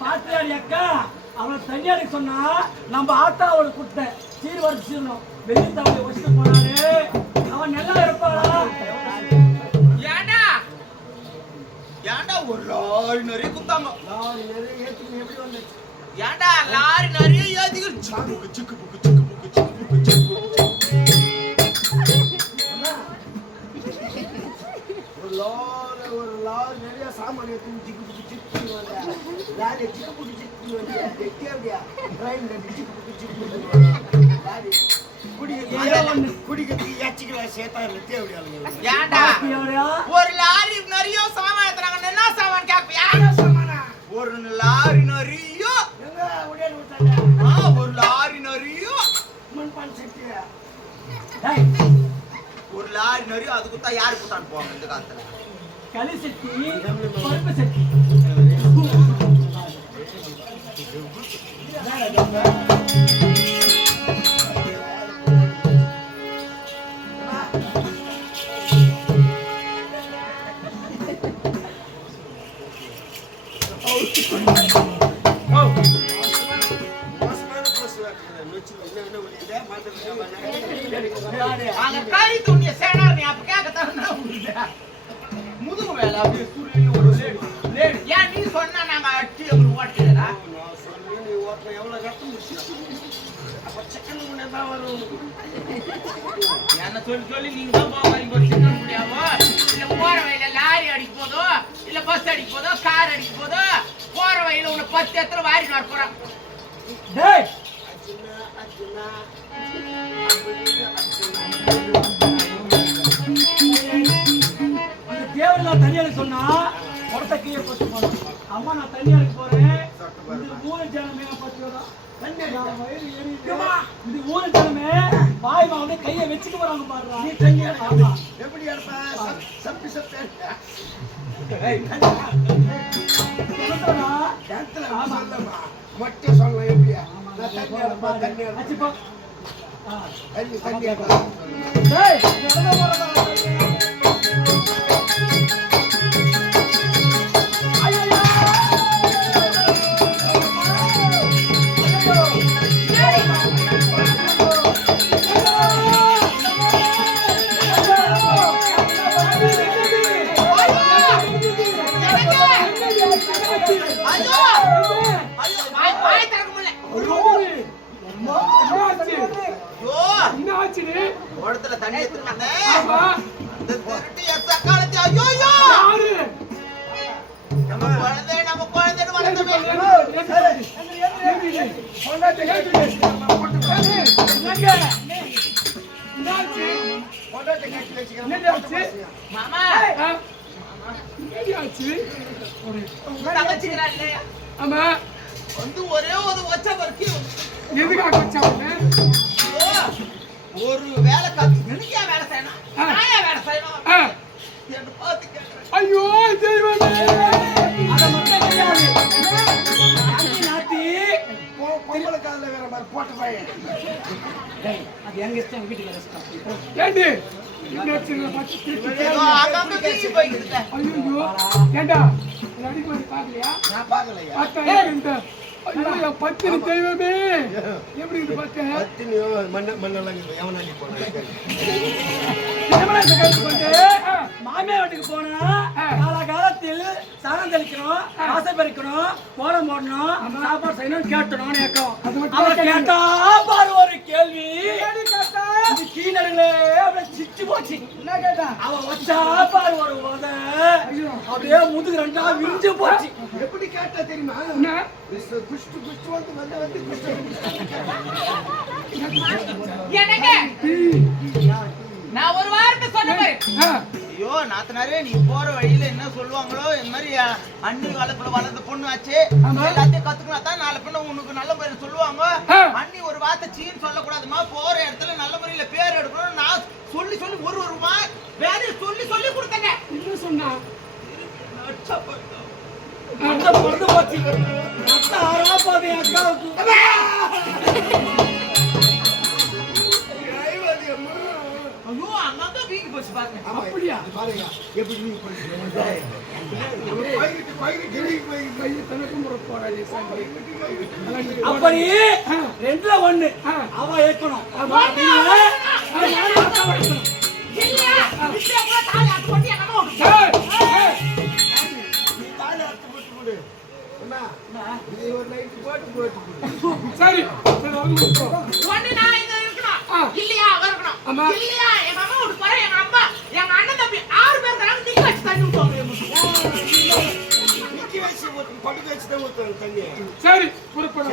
பாத்தியாடி அக்கா அவளை தனியாடி சொன்னா நம்ம ஆத்தா அவளை கொடுத்த சீர் வரிச்சிடணும் வெளியே தவளை வச்சுட்டு போனாரு அவன் நல்லா இருப்பாளா? ஏண்டா ஏண்டா ஒரு லாரி நிறைய குத்தாங்க. லாரி நிறைய ஏத்துக்கு எப்படி வந்துச்சு? ஏண்டா லாரி நிறைய ஏத்திக்கு சிக்கு புக்கு சிக்கு புக்கு சிக்கு புக்கு சிக்கு புக்கு சிக்கு புக்கு. ஒரு லாரி நிறைய சாமான் ஏத்துக்கு சிக்கு புக்கு சிக்கு வந்தா லாரி சிக்கு புக்கு சிக்கு வந்தா தெட்டியா ட்ரெயின் சிக்கு புக்கு சிக்கு வந்தா லாரி குடிக்கிறதுக்கு ஏச்சிக்கல சேத்தா லெத்தியாவுடியாங்க. ஏண்டா ஒரு லாரி நிறைய சாமான் ஏத்துறாங்க. என்ன சாமான் கேப்பியா? சாமானா ஒரு லாரி நிறைய எங்க உடையல விட்டாங்க. ஒரு லாரி நிறைய மண் பான் செட்டி. ஒரு லாரி நிறைய அது குத்தா யாரு குத்தான்னு போவாங்க இந்த காலத்துல? களி செட்டி பருப்பு செட்டி. அங்க கை துணிய சேனார் நீ அப்ப கேட்கத்தானே முதுகு வேலை அப்படியே சுருளி ஒரு லேடி. ஏன் நீ சொன்னா நாங்க அட்டி அப்படி ஓட்டுறா? நான் சொன்னேன் நீ ஓட்ட எவ்வளவு கஷ்டம் முடிச்சு அப்ப சிக்கன் முன்னே தான் வரும். என்ன சொல்லி நீங்க தான் போவாங்க ஒரு சிக்கன் முடியாவோ இல்ல போற வழியில லாரி அடிக்க போதோ இல்ல பஸ் அடிக்க போதோ கார் அடிக்க போதோ போற வழியில உன்னை 10 எத்தனை வாரிட்டு வர போறான். டேய் அந்த தேவனா தனியாருக்கு சொன்னா உடத்த கீழே போட்டு போனோம். அம்மா நான் தனியாருக்கு போறேன். இது ஊரு ஜனமே பத்தியோட இது ஊரு ஜனமே பாய் மாவனே கையை வச்சுக்க போறாங்க பாருடா. நீ தனியார் ஆமா எப்படி இருப்ப சப்பி சப்பி சொல்லுடா டான்ஸ்ல சொல்லமா மொட்டை சொல்ல எப்படியா நான் தனியார் அச்சிப்பா தனியார் டேய் எங்க போறடா? ஓடத்துல தண்ணி எடுத்துட்டானே அந்த திருட்டு எத்தக்காலத்தி ஐயோ ஐயோ யாரு நம்ம குழந்தை வளர்ந்தவே பொண்டாட்டி கேட்டு மாமா தங்கச்சிக்கிறான் இல்லையா? ஆமா வந்து ஒரே ஒரு வச்ச வரைக்கும் எதுக்காக வச்சாங்க? ஒரு வேலை காத்து நினைக்க வேலை செய்யணும் நான் ஏன் வேலை செய்யணும் என்று பார்த்து கேட்கிறேன். ஐயோ தெய்வமே அத மட்டும் கிடையாது. நாத்தி பொம்பளை கால்ல வேற மாதிரி போட்டு பையன். டேய் அது எங்க இஷ்டம் வீட்டுக்கு ரெஸ்ட். ஏண்டி இன்னொரு பத்தி அங்க பேசி போயிட்டு ஐயோ ஏண்டா ரெடி பண்ணி பாக்கலையா? நான் பாக்கலையா? பார்த்தா ஐயோ பத்தினி தெய்வமே எப்படி இது பாக்க பத்தினி மண்ணெல்லாம் எவனாடி போனா மாமியா வீட்டுக்கு போனா காலகாலத்தில் சாணம் தெளிக்கணும் ஆசை பறிக்கணும் கோலம் போடணும் சாப்பாடு செய்யணும் கேட்டணும் கேட்டா பாரு ஒரு கேள்வி கீழே அப்படியே சிச்சு போச்சு. என்ன கேட்டா அவன் வச்சா பாரு ஒரு உத அப்படியே முதுகு ரெண்டா விரிஞ்சு போச்சு. எப்படி கேட்டா தெரியுமா? குஷ்டு குஷ்டு வந்து நான் ஒரு வார்த்தை சொன்னேன். ஐயோ நாத்தனாரே நீ போற வழியில என்ன சொல்லுவாங்களோ இந்த மாதிரி அண்ணி காலத்துல வளர்ந்த பொண்ணு ஆச்சு எல்லாத்தையும் கத்துக்கினா தான் நாலு பொண்ணு உனக்கு நல்ல முறையில சொல்லுவாங்க. அண்ணி ஒரு வார்த்தை சீன்னு சொல்லக்கூடாதுமா போற இடத்துல நல்ல முறையில பேர் எடுக்கணும் நான் சொல்லி சொல்லி ஒரு வேலையை சொல்லி சொல்லி கொடுத்தேங்க. என்ன சொன்னா? எப்படி நீ பண்ணுறீங்க? அப்படி 2ல 1 அவ ஏற்கணும். சரி ஒண்ணு நான் இங்க இருக்கணும் இல்லையா அவ இருக்கணும் இல்லையா எங்க அம்மா விட்டு போற எங்க அப்பா எங்க அண்ணன் தம்பி 6 பேர் இருக்காங்க நீங்க வச்சு தண்ணி ஊத்துவாங்க சரி புறப்பட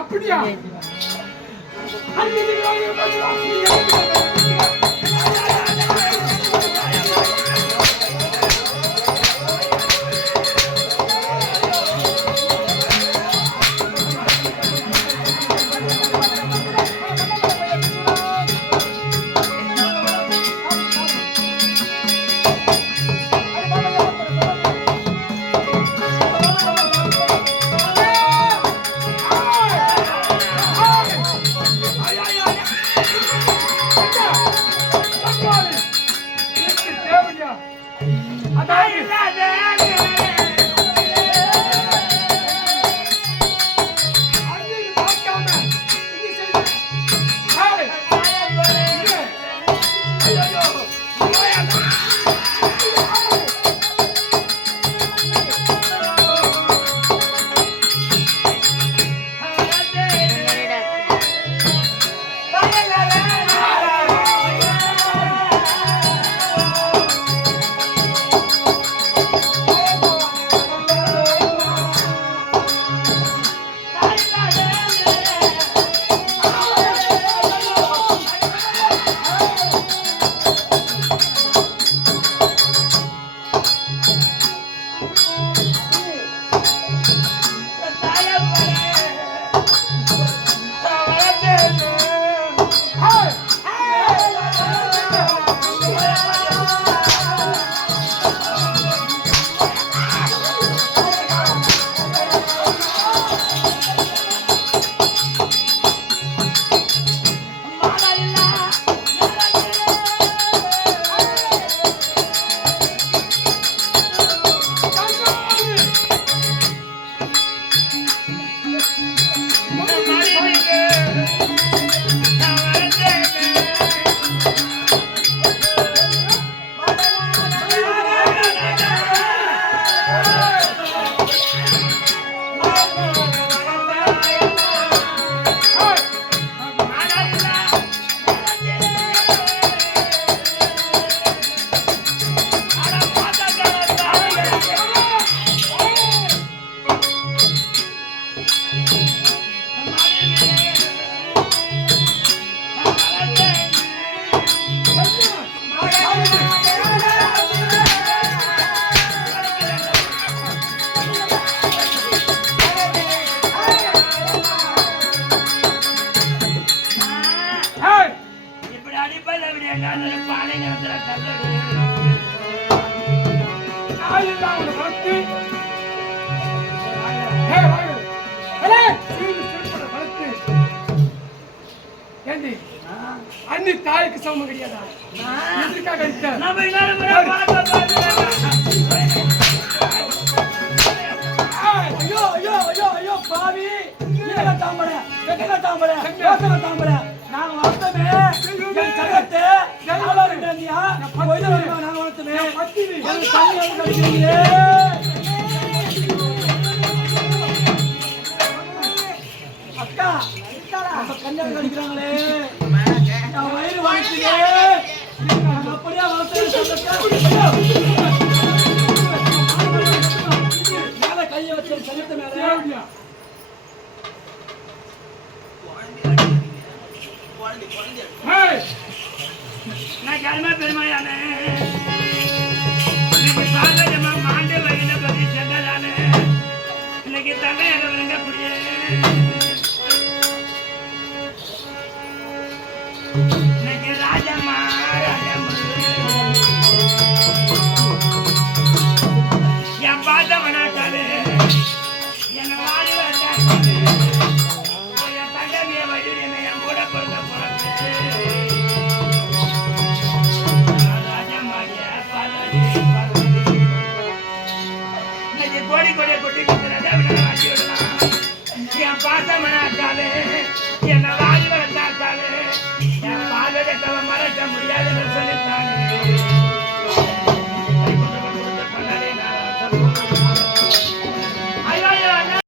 அப்படியா நாயெல்லாம் உன்னை வளர்த்து வளர்த்து ஏண்டி அண்ணி தாய்க்கு சமம் கிடையாதா? எதற்காக அடித்த? ஐயோ ஐயோ ஐயோ ஐயோ பாவி! தாம்பரை தாம்பரை நாங்க வளர்த்தமே சங்கத்தை நாங்க வளர்த்தமே தண்ணி கடிக்கிறீங்களே. அக்கா நம்ம கல்யாணம் கடிக்கிறாங்களே நான் வயிறு வளர்த்துங்க அப்படியே மேல கையை வச்சு சங்கத்தை மேல நான் கிளம்ப பெருமையானே இன்னைக்கு சாகஜமா மாண்டு வகையில பத்தி சென்றதானே இன்னைக்கு தங்கை எங்க புரிய இன்னைக்கு ராஜம்மா என் பாத்தவனாட்டாலே என்ன வாடி வந்தாட்டாலே என் தங்கவிய வழி என்ன என் கூட பொறுத்த போறது கோடி கோடியை கொட்டி என் பாசம்